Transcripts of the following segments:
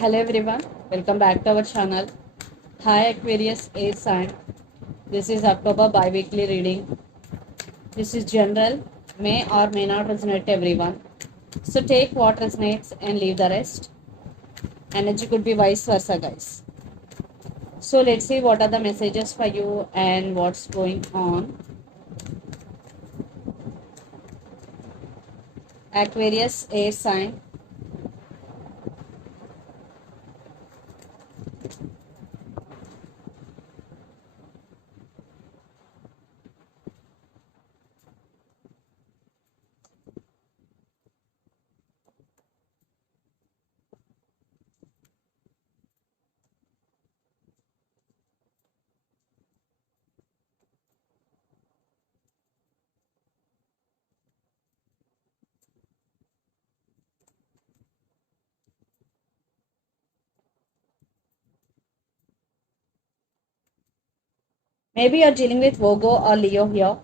Hello everyone, welcome back to our channel. Hi Aquarius A sign. This is October bi-weekly reading. This is general, may or may not resonate to everyone. So take what resonates and leave the rest. Energy could be vice versa, guys. So let's see what are the messages for you and what's going on. Aquarius A sign. Maybe you're dealing with Virgo or Leo here.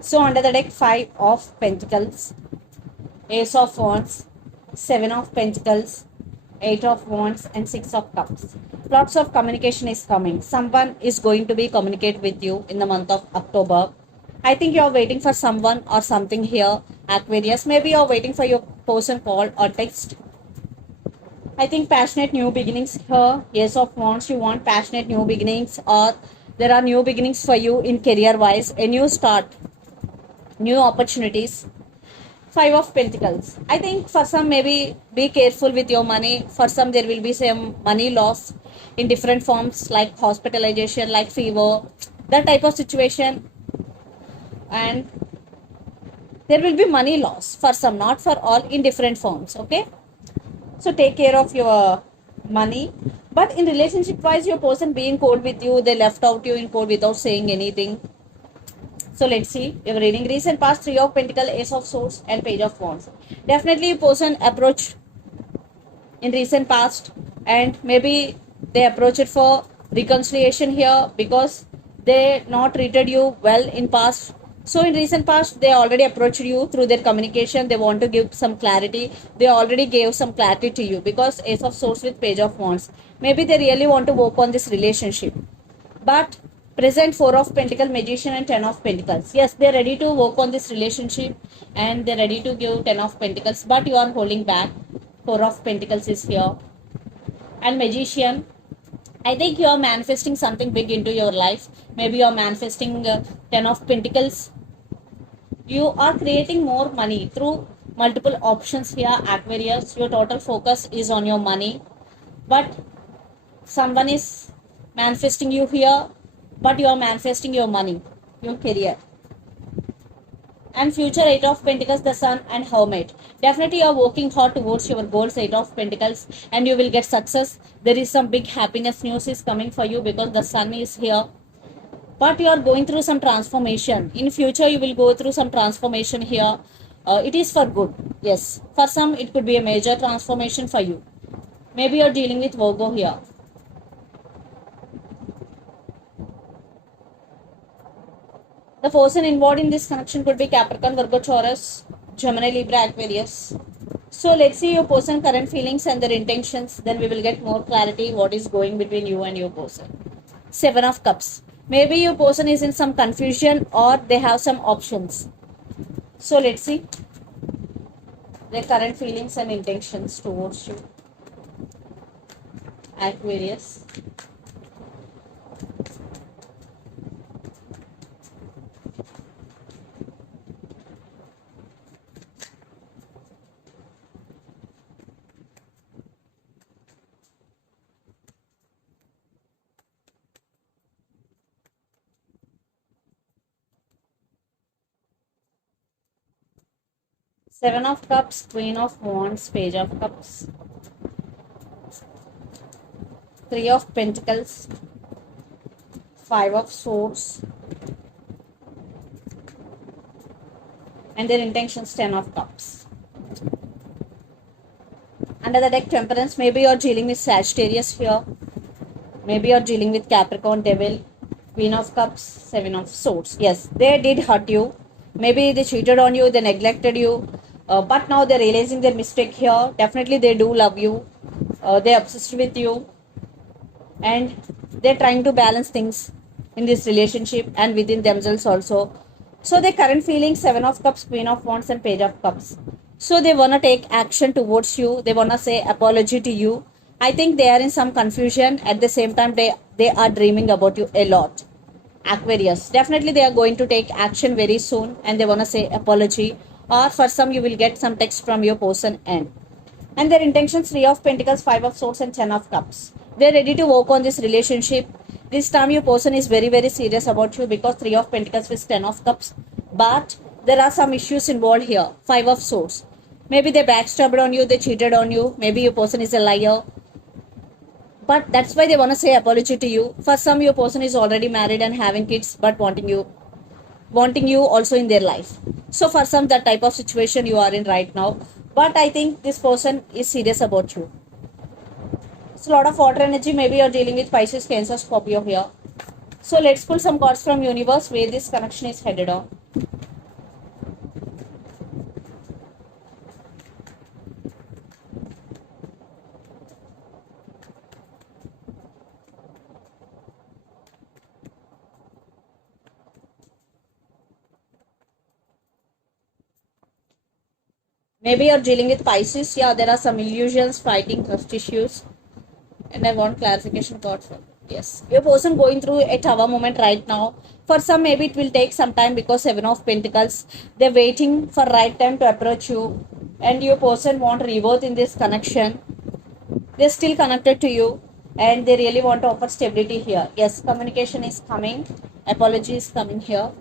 So under the deck, 5 of Pentacles, Ace of Wands, 7 of Pentacles, 8 of Wands and 6 of Cups. Lots of communication is coming. Someone is going to be communicate with you in the month of October. I think you are waiting for someone or something here, Aquarius. Maybe you are waiting for your person call or text. I think passionate new beginnings here. Ace of Wands, you want passionate new beginnings, or there are new beginnings for you in career wise, a new start, new opportunities. 5 of Pentacles. I think for some, maybe be careful with your money. For some, there will be some money loss in different forms, like hospitalization, like fever, that type of situation. And there will be money loss for some, not for all, in different forms. Okay. So take care of your money. But in relationship wise, your person being cold with you, they left out you in cold without saying anything. So let's see. You're reading recent past, 3 of Pentacles, Ace of Swords and Page of Wands. Definitely a person approach in recent past, and maybe they approach it for reconciliation here because they not treated you well in past. So in recent past, they already approached you through their communication. They want to give some clarity. They already gave some clarity to you because Ace of Swords with Page of Wands. Maybe they really want to work on this relationship. But present 4 of Pentacle, Magician and 10 of Pentacles. Yes, they're ready to work on this relationship and they're ready to give 10 of Pentacles, but you are holding back. 4 of Pentacles is here. And Magician, I think you are manifesting something big into your life. Maybe you are manifesting 10 of Pentacles. You are creating more money through multiple options here, Aquarius. Your total focus is on your money, but someone is manifesting you here, but you are manifesting your money, your career. And future 8 of Pentacles, the Sun and Hermit. Definitely you are working hard towards your goals, 8 of Pentacles, and you will get success. There is some big happiness news is coming for you because the Sun is here. But you are going through some transformation. In future you will go through some transformation here. It is for good. Yes, for some it could be a major transformation for you. Maybe you are dealing with Virgo here. The person involved in this connection could be Capricorn, Virgo, Taurus, Gemini, Libra, Aquarius. So let's see your person current feelings and their intentions. Then we will get more clarity what is going between you and your person. 7 of Cups. Maybe your person is in some confusion or they have some options. So let's see their current feelings and intentions towards you, Aquarius. Seven of Cups, Queen of Wands, Page of Cups, 3 of Pentacles, 5 of Swords, and their intentions 10 of Cups. Under the deck, Temperance. Maybe you're dealing with Sagittarius here. Maybe you're dealing with Capricorn, Devil, Queen of Cups, 7 of Swords. Yes, they did hurt you. Maybe they cheated on you, they neglected you. But now they're realizing their mistake here. Definitely they do love you. they're obsessed with you, and they're trying to balance things in this relationship and within themselves also. So their current feelings, Seven of Cups, Queen of Wands, and Page of Cups. So they want to take action towards you. They want to say apology to you. I think they are in some confusion. At the same time, they are dreaming about you a lot. Aquarius, definitely they are going to take action very soon, and they want to say apology. Or for some, you will get some text from your person and their intentions: Three of Pentacles, Five of Swords, and Ten of Cups. They're ready to work on this relationship. This time your person is very very serious about you, because Three of Pentacles with Ten of Cups. But there are some issues involved here. Five of Swords. Maybe they backstabbed on you, they cheated on you, maybe your person is a liar. But that's why they want to say apology to you. For some, your person is already married and having kids, but wanting you also in their life. So for some, that type of situation you are in right now. But I think this person is serious about you. It's a lot of water energy. Maybe you're dealing with Pisces, Cancer, Scorpio here. So let's pull some cards from universe where this connection is headed on. Maybe you're dealing with Pisces. Yeah, there are some illusions, fighting, trust issues. And I want clarification card for yes. Your person going through a tower moment right now. For some, maybe it will take some time, because Seven of Pentacles, they're waiting for right time to approach you, and your person want rebirth in this connection. They're still connected to you, and they really want to offer stability here. Yes, communication is coming. Apology is coming here.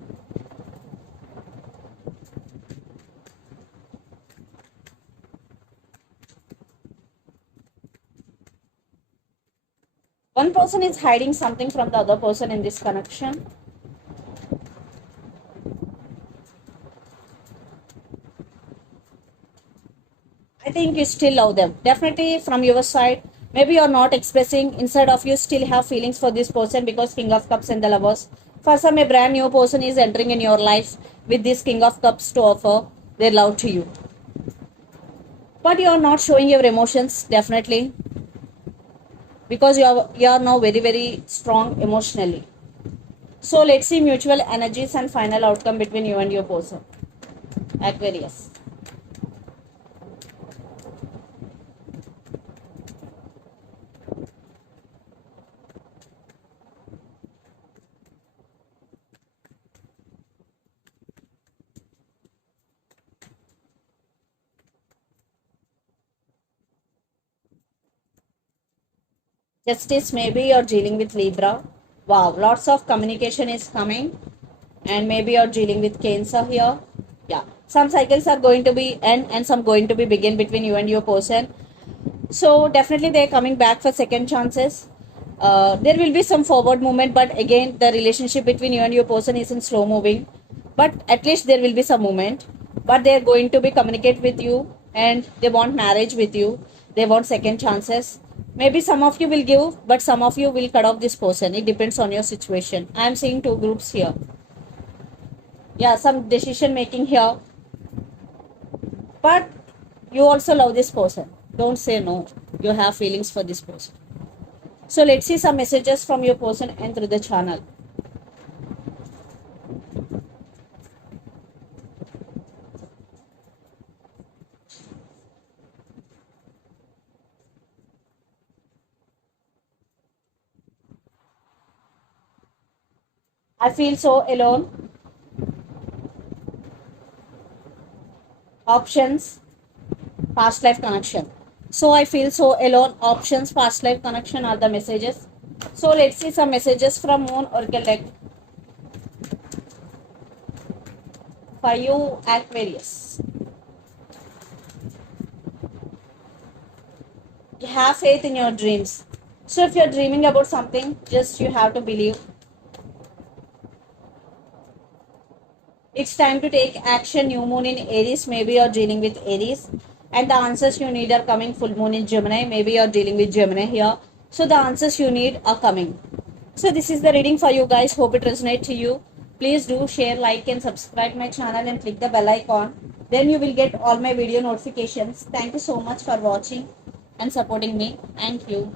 One person is hiding something from the other person in this connection. I think you still love them. Definitely from your side. Maybe you're not expressing, inside of you still have feelings for this person, because King of Cups and the Lovers. For some, a brand new person is entering in your life with this King of Cups to offer their love to you. But you are not showing your emotions, definitely, because you are now very very strong emotionally. So let's see mutual energies and final outcome between you and your person, Aquarius. Justice, maybe you're dealing with Libra. Wow, lots of communication is coming. And maybe you're dealing with Cancer here. Yeah, some cycles are going to be end and some going to be begin between you and your person. So definitely they're coming back for second chances. There will be some forward movement, but again the relationship between you and your person is in slow moving. But at least there will be some movement. But they're going to be communicate with you, and they want marriage with you. They want second chances. Maybe some of you will give, but some of you will cut off this person. It depends on your situation. I am seeing two groups here. Yeah, some decision making here. But you also love this person. Don't say no. You have feelings for this person. So let's see some messages from your person and through the channel. I feel so alone. Options, past life connection. So I feel so alone. Options, past life connection are the messages. So let's see some messages from Moon Oracle deck for you, Aquarius. You have faith in your dreams. So if you're dreaming about something, just you have to believe. It's time to take action. New moon in Aries. Maybe you're dealing with Aries. And the answers you need are coming. Full moon in Gemini. Maybe you're dealing with Gemini here. So the answers you need are coming. So this is the reading for you guys. Hope it resonates to you. Please do share, like and subscribe my channel and click the bell icon. Then you will get all my video notifications. Thank you so much for watching. and supporting me. Thank you.